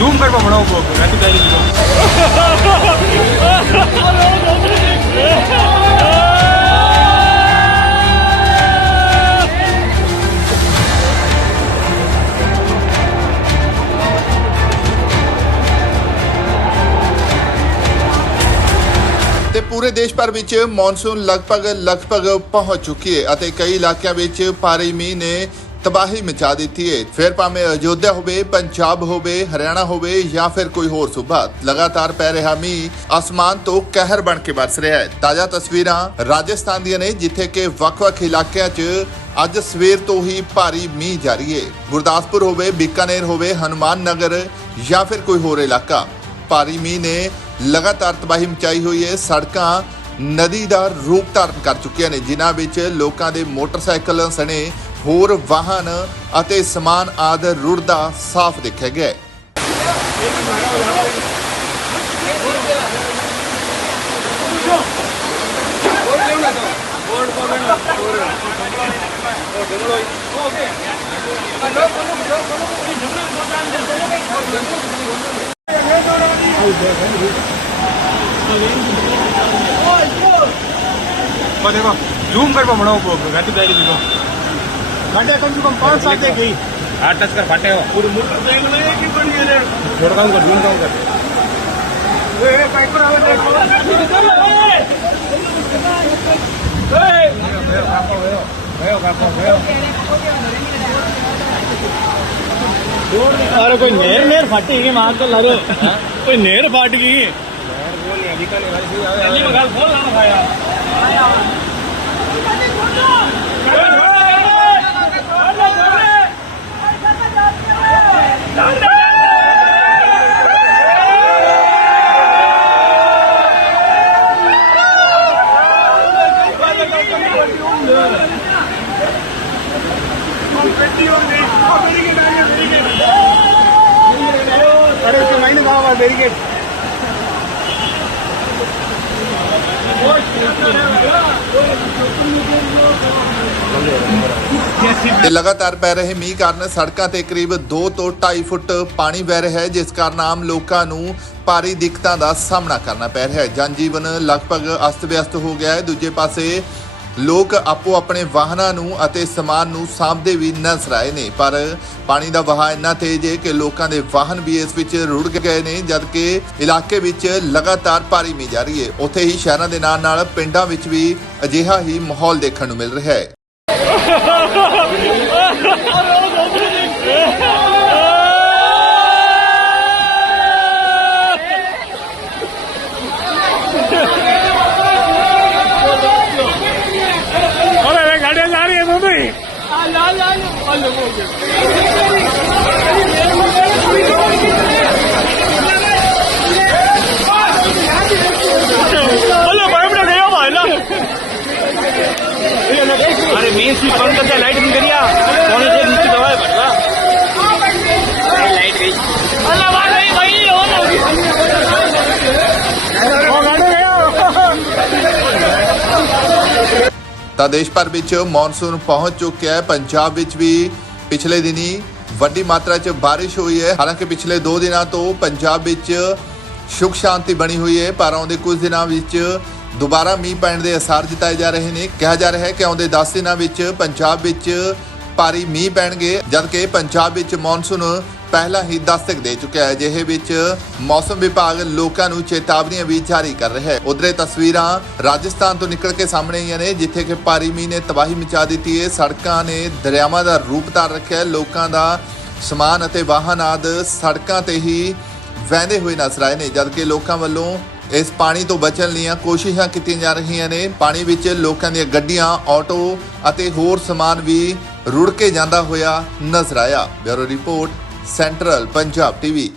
Zoom કરવા ભણાવું Raju diary ਪੂਰੇ ਦੇਸ਼ ਭਰ ਵਿੱਚ ਮੌਨਸੂਨ ਲਗਭਗ ਲਗਭਗ ਪਹੁੰਚ ਚੁੱਕੀ ਹੈ ਅਤੇ ਕਈ ਇਲਾਕਿਆਂ ਵਿੱਚ ਭਾਰੀ ਮੀਂਹ ਨੇ ਤਬਾਹੀ ਮਚਾ ਦਿੱਤੀ ਹੈ। ਫਿਰ ਭਾਵੇਂ ਅਯੋਧਿਆ ਹੋਵੇ, ਪੰਜਾਬ ਹੋਵੇ, ਹਰਿਆਣਾ ਹੋਵੇ ਜਾਂ ਫਿਰ ਕੋਈ ਹੋਰ ਸੂਬਾ, ਲਗਾਤਾਰ ਪੈ ਰਿਹਾ ਮੀਂਹ ਅਸਮਾਨ ਤੋਂ ਕਹਿਰ ਬਣ ਕੇ ਵਰਸ ਰਿਹਾ ਹੈ। ਤਾਜ਼ਾ ਤਸਵੀਰਾਂ ਰਾਜਸਥਾਨ ਦੀਆਂ ਨੇ, ਜਿੱਥੇ ਕਿ ਵੱਖ-ਵੱਖ ਇਲਾਕਿਆਂ 'ਚ ਅੱਜ ਸਵੇਰ ਤੋਂ ਹੀ ਭਾਰੀ ਮੀਂਹ ਜਾਰੀ ਹੈ। ਗੁਰਦਾਸਪੁਰ ਹੋਵੇ, ਬੀਕਾਨੇਰ ਹੋਵੇ, ਹਨੂਮਾਨ ਨਗਰ ਜਾਂ ਫਿਰ ਕੋਈ ਹੋਰ ਇਲਾਕਾ, ਭਾਰੀ ਮੀਂਹ ਨੇ ਲਗਾਤਾਰ ਤਬਾਹੀ ਮਚਾਈ ਹੋਈ ਹੈ। ਸੜਕਾਂ ਨਦੀ ਦਾ ਰੂਪ ਧਾਰਨ ਕਰ ਚੁੱਕੀਆਂ ਨੇ, ਜਿਨ੍ਹਾਂ ਵਿੱਚ ਲੋਕਾਂ ਦੇ ਮੋਟਰਸਾਈਕਲ ਸਣੇ ਹੋਰ ਵਾਹਨ ਅਤੇ ਸਮਾਨ ਆਦ ਰੁੜਦਾ ਸਾਫ਼ ਦੇਖਿਆ ਗਿਆ ਹੈ। देखो जूम कर बनाओ को ऐसी डायरी देखो घंटे कम से कम पाँच साल तक गई आठ टच कर फटे हो पूरे मुल्क देख ले कि बन गए जोड़ काम कर जोड़ काम कर ए पाइपर आवे अरे कोई नेर नेर फटी गई मार तो लगे कोई नेर फट गई गल बैरिकेड ਤੇ ਲਗਾਤਾਰ ਪੈ ਰਹੇ ਮੀਂਹ ਕਾਰਨ ਸੜਕਾਂ ਤੇ ਕਰੀਬ 2 ਤੋਂ 2.5 ਫੁੱਟ ਪਾਣੀ ਵਹਿ ਰਿਹਾ ਹੈ ਜਿਸ ਕਾਰਨ ਆਮ ਲੋਕਾਂ ਨੂੰ ਭਾਰੀ ਦਿੱਕਤਾਂ ਦਾ ਸਾਹਮਣਾ ਕਰਨਾ ਪੈ ਰਿਹਾ ਹੈ ਜਨਜੀਵਨ ਲਗਭਗ ਅਸਤ-ਵਿਅਸਤ ਹੋ ਗਿਆ ਹੈ ਦੂਜੇ ਪਾਸੇ ਲੋਕ ਆਪੋ ਆਪਣੇ ਵਾਹਨਾਂ ਨੂੰ ਅਤੇ ਸਮਾਨ ਨੂੰ ਸਾਂਭਦੇ ਵੀ ਨਜ਼ਰ ਆਏ ਨੇ। ਪਰ ਪਾਣੀ ਦਾ ਵਹਾਅ ਇੰਨਾ ਤੇਜ਼ ਹੈ ਕਿ ਲੋਕਾਂ ਦੇ ਵਾਹਨ ਵੀ ਇਸ ਵਿੱਚ ਰੁੜ ਗਏ ਨੇ, ਜਦਕਿ ਇਲਾਕੇ ਵਿੱਚ ਲਗਾਤਾਰ ਭਾਰੀ ਮੀਂਹ ਜਾਰੀ ਹੈ। ਉੱਥੇ ਹੀ ਸ਼ਹਿਰਾਂ ਦੇ ਨਾਲ ਨਾਲ ਪਿੰਡਾਂ ਵਿੱਚ ਵੀ ਅਜਿਹਾ ਹੀ ਮਾਹੌਲ ਦੇਖਣ ਨੂੰ ਮਿਲ ਰਿਹਾ ਹੈ। અરે મેં સ્વીચ બંધ કરતા લાઈટ બંધ કરી? ਤਾਂ ਦੇਸ਼ ਭਰ ਵਿੱਚ ਮੌਨਸੂਨ ਪਹੁੰਚ ਚੁੱਕਿਆ ਹੈ। ਪੰਜਾਬ ਵਿੱਚ ਵੀ ਪਿਛਲੇ ਦਿਨੀ ਵੱਡੀ ਮਾਤਰਾ 'ਚ ਬਾਰਿਸ਼ ਹੋਈ ਹੈ। ਹਾਲਾਂਕਿ ਪਿਛਲੇ 2 ਦਿਨਾਂ ਤੋਂ ਪੰਜਾਬ ਵਿੱਚ ਸੁਖ ਸ਼ਾਂਤੀ ਬਣੀ ਹੋਈ ਹੈ, ਪਰ ਆਉਂਦੇ ਕੁਝ ਦਿਨਾਂ ਵਿੱਚ ਦੁਬਾਰਾ ਮੀਂਹ ਪੈਣ ਦੇ ਅਸਾਰ ਜਤਾਏ ਜਾ ਰਹੇ ਨੇ। ਕਿਹਾ ਜਾ ਰਿਹਾ ਹੈ ਕਿ ਆਉਂਦੇ 10 ਦਿਨਾਂ ਵਿੱਚ ਪੰਜਾਬ ਵਿੱਚ ਭਾਰੀ ਮੀਂਹ ਪੈਣਗੇ, ਜਦਕਿ ਪੰਜਾਬ ਵਿੱਚ ਮੌਨਸੂਨ ਪਹਿਲਾਂ ਹੀ ਦਸਤਕ ਦੇ ਚੁੱਕਿਆ ਹੈ, ਜਿਹੇ ਵਿੱਚ ਮੌਸਮ ਵਿਭਾਗ ਲੋਕਾਂ ਨੂੰ ਚੇਤਾਵਨੀਆਂ ਵੀ ਜਾਰੀ ਕਰ ਰਿਹਾ ਹੈ। ਉਧਰੇ ਤਸਵੀਰਾਂ ਰਾਜਸਥਾਨ ਤੋਂ ਨਿਕਲ ਕੇ ਸਾਹਮਣੇ ਆਈਆਂ ਨੇ, ਜਿੱਥੇ ਕਿ ਭਾਰੀ ਮੀਂਹ ਨੇ ਤਬਾਹੀ ਮਚਾ ਦਿੱਤੀ ਹੈ। ਸੜਕਾਂ ਨੇ ਦਰਿਆਵਾਂ ਦਾ ਰੂਪ ਧਾਰ ਰੱਖਿਆ ਹੈ। ਲੋਕਾਂ ਦਾ ਸਮਾਨ ਅਤੇ ਵਾਹਨ ਆਦ ਸੜਕਾਂ ਤੇ ਹੀ ਵਹਿੰਦੇ ਹੋਏ ਨਜ਼ਰ ਆਏ ਨੇ, ਜਦਕਿ ਲੋਕਾਂ ਵੱਲੋਂ ਇਸ ਪਾਣੀ ਤੋਂ ਬਚਣ ਲਈਆਂ ਕੋਸ਼ਿਸ਼ਾਂ ਕੀਤੀਆਂ ਜਾ ਰਹੀਆਂ ਨੇ। ਪਾਣੀ ਵਿੱਚ ਲੋਕਾਂ ਦੀਆਂ ਗੱਡੀਆਂ, ਆਟੋ ਅਤੇ ਹੋਰ ਸਮਾਨ ਵੀ ਰੁੜ ਕੇ ਜਾਂਦਾ ਹੋਇਆ ਨਜ਼ਰ ਆਇਆ। Bureau report central Punjab TV.